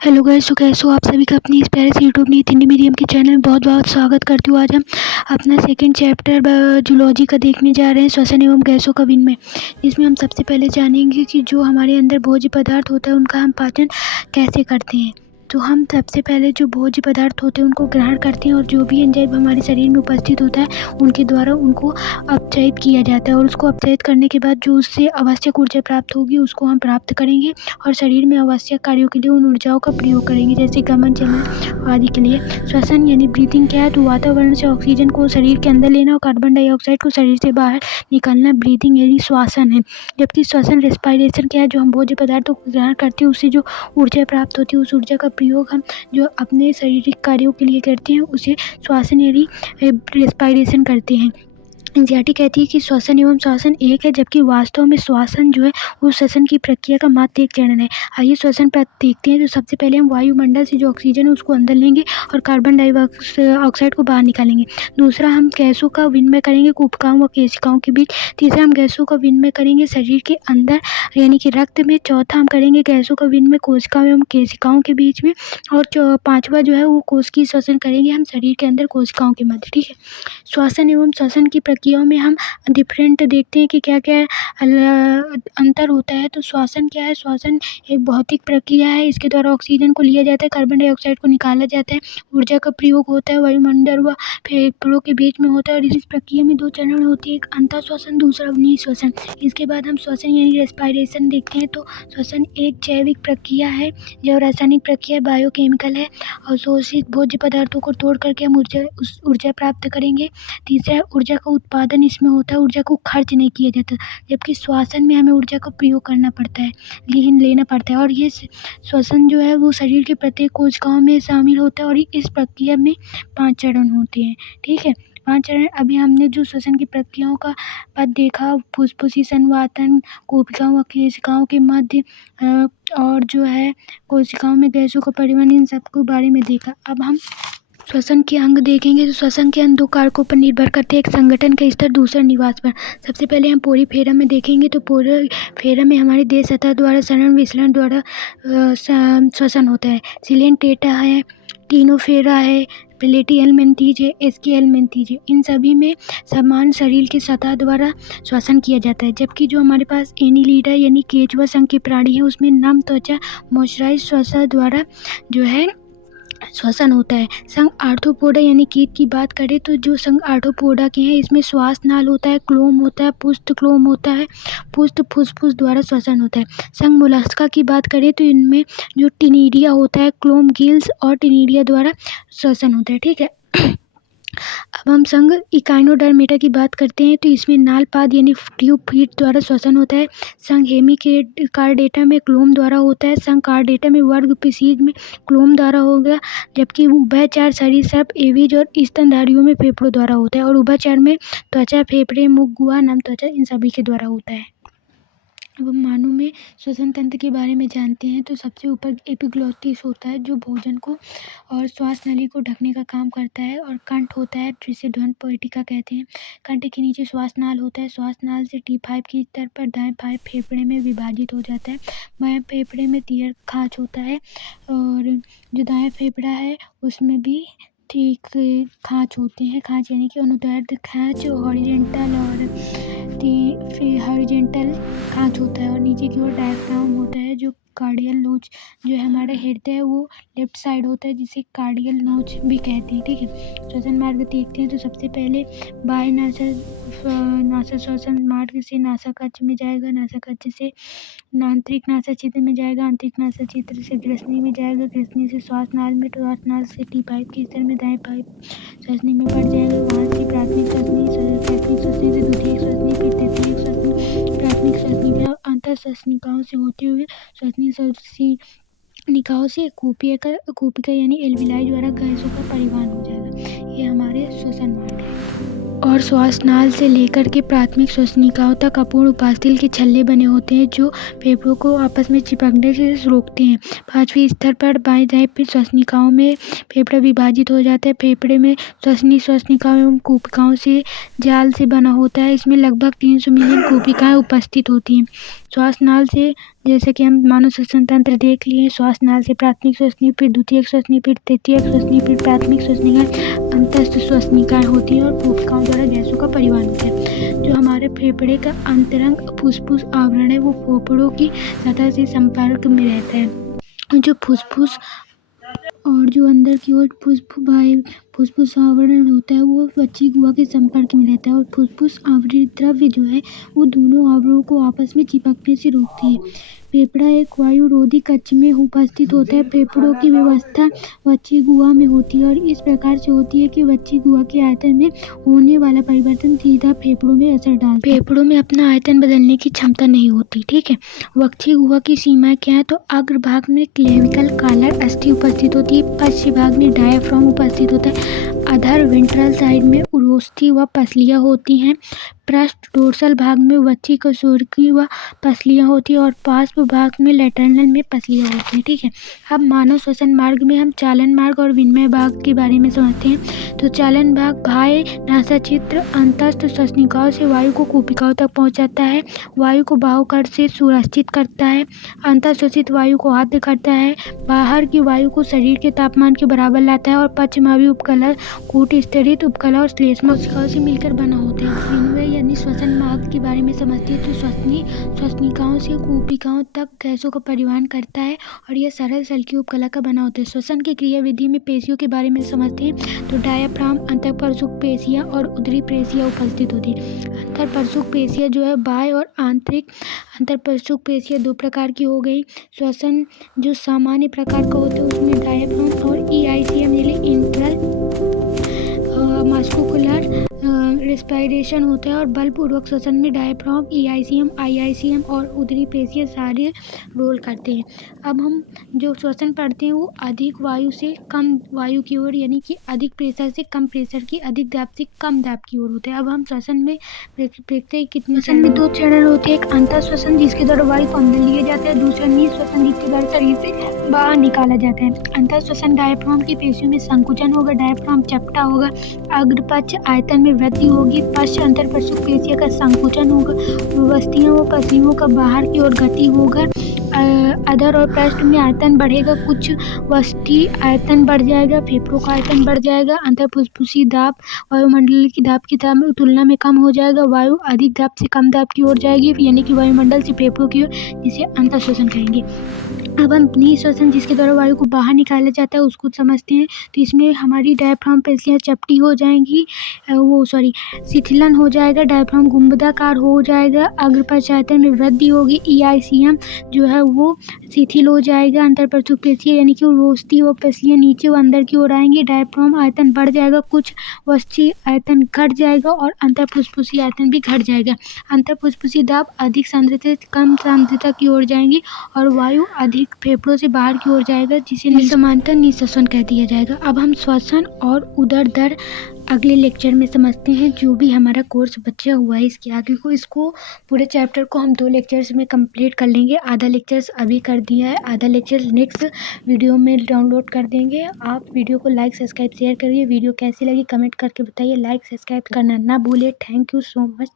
Hello guys, तो कैसे हो आप सभी का अपनी इस प्यारे से यूट्यूब नीति हिंदी मीडियम के चैनल में बहुत बहुत स्वागत करती हूँ। आज हम अपना सेकंड चैप्टर जूलॉजी का देखने जा रहे हैं, श्वसन एवं गैसों का विनिमय। इसमें हम सबसे पहले जानेंगे कि जो हमारे अंदर भोज्य पदार्थ होता है उनका हम पाचन कैसे करते हैं। तो हम सबसे पहले जो भोज्य पदार्थ होते हैं उनको ग्रहण करते हैं और जो भी एंजाइम हमारे शरीर में उपस्थित होता है उनके द्वारा उनको अपचयित किया जाता है और उसको अपचयित करने के बाद जो उससे आवश्यक ऊर्जा प्राप्त होगी उसको हम प्राप्त करेंगे और शरीर में आवश्यक कार्यों के लिए उन ऊर्जाओं का प्रयोग करेंगे, जैसे गमन चलन आदि के लिए। श्वसन यानी ब्रीथिंग क्या है, तो वातावरण से ऑक्सीजन को शरीर के अंदर लेना और कार्बन डाइऑक्साइड को शरीर से बाहर निकालना ब्रीथिंग यानी श्वसन है। जबकि श्वसन रेस्पिरेशन क्या है, जो हम भोज्य पदार्थों को ग्रहण करते हैं उससे जो ऊर्जा प्राप्त होती है उस ऊर्जा का प्रयोग हम जो अपने शारीरिक कार्यों के लिए करते हैं उसे श्वसन यानी रेस्पिरेशन करते हैं। एनसीईआरटी कहती है कि श्वसन एवं श्वसन एक है, जबकि वास्तव में श्वसन जो है वो श्वसन की प्रक्रिया का मात्र एक चरण है। आइए श्वसन देखते हैं। तो सबसे पहले हम वायुमंडल से जो ऑक्सीजन है उसको अंदर लेंगे और कार्बन डाइऑक्साइड को बाहर निकालेंगे। दूसरा, हम गैसों का विनिमय करेंगे कोशिकाओं व केशिकाओं के बीच। तीसरा, हम गैसों का विनिमय करेंगे शरीर के अंदर यानी कि रक्त में। चौथा, हम करेंगे गैसों का विनिमय कोशिकाओं एवं केशिकाओं के बीच में। और पाँचवा जो है वो कोशिकीय श्वसन करेंगे हम शरीर के अंदर कोशिकाओं के मध्य। ठीक है, श्वसन एवं श्वसन की प्रक्रियाओं में हम डिफरेंट देखते हैं कि क्या क्या अंतर होता है। तो श्वसन क्या है, श्वसन एक भौतिक प्रक्रिया है। इसके द्वारा ऑक्सीजन को लिया जाता है, कार्बन डाइऑक्साइड को निकाला जाता है, ऊर्जा का प्रयोग होता है, वायुमंडल व फेफड़ों के बीच में होता है। और इस प्रक्रिया में दो चरण होते हैं, एक अंतर श्वसन, दूसरा अवनीय श्वसन। इसके बाद हम श्वसन यानी रेस्पिरेशन देखते हैं। तो श्वसन एक जैविक प्रक्रिया है, जो रासायनिक प्रक्रिया बायोकेमिकल है। अवशोषित भोज्य पदार्थों को तोड़ करके हम ऊर्जा प्राप्त करेंगे। तीसरा, ऊर्जा का उत्पादन इसमें होता है, ऊर्जा को खर्च नहीं किया जाता। जबकि श्वसन में हमें ऊर्जा का प्रयोग करना पड़ता है, लेकिन लेना पड़ता है। और ये श्वसन जो है वो शरीर के प्रत्येक कोशिकाओं में शामिल होता है और इस प्रक्रिया में 5 चरण होते हैं। ठीक है, 5 चरण। अभी हमने जो श्वसन की प्रक्रियाओं का पद देखा, फुसफुसी, संवातन, कोशिकाओं व केशिकाओं के मध्य और जो है कोशिकाओं में गैसों का परिवहन, इन सब के बारे में देखा। अब हम श्वसन के अंग देखेंगे। तो श्वसन के अंग दो कारकों पर निर्भर करते हैं, एक संगठन का स्तर, दूसरा निवास पर। सबसे पहले हम पोरीफेरा में देखेंगे। तो पोरीफेरा में हमारे देह सतह द्वारा सरण विसरण द्वारा श्वसन होता है। सिलेंटेटा है, टिनोफेरा है, प्लेटी हेलमिंथीज है, एस्की हेलमिंथीज है। इन सभी में समान शरीर की सतह द्वारा श्वसन किया जाता है। जबकि जो हमारे पास एनीलिडा यानी केंचुआ संघ के प्राणी है उसमें नम त्वचा मॉइस्चराइज श्वसन द्वारा जो है श्वसन होता है। संघ आर्थ्रोपोडा यानी कीट की बात करें तो जो संघ आर्थ्रोपोडा के हैं इसमें श्वास नाल होता है, क्लोम होता है, पुष्ट क्लोम होता है, पुष्ट फुसफुस द्वारा श्वसन होता है। संघ मोलस्का की बात करें तो इनमें जो टिनिडिया होता है, क्लोम गिल्स और टिनिडिया द्वारा श्वसन होता है। ठीक है, अब हम संघ इकाइनोडर्मेटा की बात करते हैं। तो इसमें नालपाद यानी ट्यूब फीट द्वारा श्वसन होता है। संघ हेमिकार्डेटा में क्लोम द्वारा होता है। संघ कार्डेटा में वर्ग पिसीज में क्लोम द्वारा होगा। जबकि उभयचर सरीसृप एविज और स्तनधारियों में फेफड़ों द्वारा होता है। और उभयचर में त्वचा, फेफड़े, मुख, गुहा, नम त्वचा इन सभी के द्वारा होता है। अब हम मानव में श्वसन तंत्र के बारे में जानते हैं। तो सबसे ऊपर एपिग्लोटिस होता है जो भोजन को और श्वास नली को ढकने का काम करता है। और कंठ होता है जिसे ध्वनि पोएटिका कहते हैं। कंठ के नीचे श्वास नाल होता है। श्वास नाल से T5 की स्तर पर दाएं पाइप फेफड़े में विभाजित हो जाता है। बाएं फेफड़े में तीव्र खांच होता है और जो दाएं फेफड़ा है उसमें भी ठीक खांच होते हैं। खांच यानी कि अनुदैर्ध्य खांच, हॉरिजेंटल और हॉरिजेंटल खांच होता है। और नीचे की ओर डायफ्राम होता है। जो कार्डियल नोच जो है हमारा हृदय है वो लेफ्ट साइड होता है जिसे कार्डियल नोच भी कहते हैं। ठीक है, श्वसन मार्ग देखते हैं। तो सबसे पहले बाह्य नासा श्वसन मार्ग से नासाकक्ष में जाएगा, नासाकक्ष से आंतरिक नासा छिद्र में जाएगा, आंतरिक नासा छिद्र से ग्रसनी में जाएगा, ग्रसनी से श्वास नाल में, श्वास नाल से T5 के स्तर में दाएं पाइप श्वसनी में बढ़ जाएगा। वहाँ से प्राथमिक श्वसनी से द्वितीयक श्वसनी, फिर तृतीयक श्वसनी, प्राथमिक श्वसनी अंतर श्वसनिकाओं से होते हुए श्वसनी निकायों से कूपिका यानी एल्विलाई द्वारा गैसों का परिवहन हो जाएगा। ये हमारे श्वसन मार्ग है। और श्वास नाल से लेकर के प्राथमिक श्वसनिकाओं तक अपूर्ण उपास्थल के छल्ले बने होते हैं जो फेफड़ों को आपस में चिपकने से रोकते हैं। 5वें स्तर पर बाएं दाएं श्वसनिकाओं में फेफड़ा विभाजित हो जाता है। फेफड़े में श्वसनिकाओं एवं कूपिकाओं से जाल से बना होता है। इसमें लगभग 300 मिलियन कूपिकाएं उपस्थित होती हैं। श्वास नाल से जैसे कि हम मानव श्वसन तंत्र देख लिए, श्वास नाल से प्राथमिक श्वसनीय पीठ, द्वितीयक श्वसनीय पीठ, तृतीयक श्वसनीय पीठ, प्राथमिक श्वसनिकाएं, अंतस्थ श्वसनिकाएं होती हैं और कोशिकाओं द्वारा गैसों का परिवहन होता है। जो हमारे फेफड़े का अंतरंग फुफ्फुस आवरण है वो फेफड़ों की सतह से संपर्क में रहता है। जो फुफ्फुस और जो अंदर की ओर फुफ्फुस आवरण होता है वो बच्ची गुहा के संपर्क में रहता है और फुफ्फुस आवृत द्रव्य जो है वो दोनों आवरणों को आपस में चिपकने से रोकती है। फेफड़ा एक वायुरोधी कक्ष में उपस्थित होता है। फेफड़ों की व्यवस्था बच्ची गुहा में होती है और इस प्रकार से होती है कि बच्ची गुहा के आयतन में होने वाला परिवर्तन सीधा फेफड़ों में असर डालता है। फेफड़ों में अपना आयतन बदलने की क्षमता नहीं होती। ठीक है, वक्षीय गुहा की सीमाएं क्या है? तो अग्रभाग में क्लेविकल कॉलर अस्थि उपस्थित होती है, पश्च भाग में डायाफ्राम उपस्थित होता है, अधर वेंट्रल साइड में उरोस्थि व पसलियां होती हैं, पृष्ठ डोर्सल भाग में वक्षीय कशेरुकी व पसलियां होती है और पार्श्व भाग में लैटरनल में पसलियां होती हैं। ठीक है, अब मानव श्वसन मार्ग में हम चालन मार्ग और विनिमय भाग के बारे में समझते हैं। तो चालन भाग बाह्य नासाछिद्र अंतस्थ श्वसनिकाओं से वायु को कोशिकाओं तक पहुंचाता है, वायु को बाहुकर्ण से सुरक्षित करता है, अंतःश्वसित वायु को आद्य करता है, बाहर की वायु को शरीर के तापमान के बराबर लाता है और पश्चमावी उपकला कूट स्तरित उपकला और श्लेष्मा कोशिकाओं से मिलकर बना होता है। विनिमय यानी श्वसन मार्ग के बारे में समझते हैं। तो श्वसनिकाओं से कोशिकाओं तक गैसों का परिवहन करता है और यह सरल सल्कीय उपकला का बना होता है। श्वसन की क्रिया विधि में पेशियों के बारे में समझते हैं। तो डायाफ्राम, अंतःपरशुक पेशियां और उदरी पेशियां उपस्थित होती है। अंतःपरशुक पेशियां जो है बाह्य और आंतरिक अंतःपरशुक पेशियां दो प्रकार की हो गई। श्वसन जो सामान्य प्रकार का होता है उसमें डायाफ्राम और ईआईसीएम यानी इंट्रल मास्कुलर रेस्पिरेशन होता है और बलपूर्वक श्वसन में डायाफ्राम, ईआईसीएम, आईआईसीएम और उदरी पेशियां सारे रोल करते हैं। अब हम जो श्वसन पढ़ते हैं वो अधिक वायु से कम वायु की ओर यानी कि अधिक प्रेशर से कम प्रेशर की, अधिक दाब से कम दाब की ओर होते हैं। अब हम श्वसन में देखते हैं कितने श्वसन में दो चरण होते हैं। एक अंतर श्वसन जिसके द्वारा वायु को अंदर लिया जाता है, दूसरा नीर श्वसन जिसके द्वारा शरीर से बाहर निकाला जाता है। अंतर श्वसन डायाफ्राम की पेशियों में संकुचन होगा, डायाफ्राम चपटा होगा, अग्रपक्ष आयतन में वृद्धि होगी, पश्च अंतःपरशुक पेशियों का संकुचन होगा, वस्तियों व पसलियों का बाहर की ओर गति होगा, अधर और पृष्ठ में आयतन बढ़ेगा, कुछ वस्ती आयतन बढ़ जाएगा, फेफड़ों का आयतन बढ़ जाएगा, अंतःफुफ्फुसी दाब वायुमंडल की दाब की तुलना में कम हो जाएगा, वायु अधिक दाब से कम दाब की ओर जाएगी यानी कि वायुमंडल से फेफड़ों की ओर, जिसे अंतर श्वसन कहेंगे। अब हम नीर श्वसन जिसके द्वारा वायु को बाहर निकाला जाता है उसको समझते हैं। तो इसमें हमारी डायाफ्राम पेशियां चपटी हो जाएंगी, शिथिलन हो जाएगा, डायाफ्राम गुंबदाकार हो जाएगा, अग्रपक्ष आयतन में वृद्धि होगी, ईआईसीएम जो है वो शिथिल हो जाएगा, अंतःपरशुक पेशियां यानी कि रोस्ती व पेशियां नीचे व अंदर की ओर आएंगी, डायाफ्राम आयतन बढ़ जाएगा, कुछ वक्षीय आयतन घट जाएगा और अंतःफुफ्फुसी आयतन भी घट जाएगा। अंतःफुफ्फुसी दाब अधिक सांद्रता कम सांद्रता की ओर जाएंगी और वायु अधिक फेफड़ों से बाहर की ओर जाएगा, जिसे समांतर निःश्वसन कह दिया जाएगा। अब हम श्वसन और उदर दर अगले लेक्चर में समझते हैं। जो भी हमारा कोर्स बचा हुआ है इसके आगे को, इसको पूरे चैप्टर को हम 2 लेक्चर्स में कंप्लीट कर लेंगे। आधा लेक्चर्स अभी कर दिया है, आधा लेक्चर नेक्स्ट वीडियो में डाउनलोड कर देंगे। आप वीडियो को लाइक सब्सक्राइब शेयर करिए। वीडियो कैसी लगी कमेंट करके बताइए। लाइक सब्सक्राइब करना ना भूलिए। Thank you so much.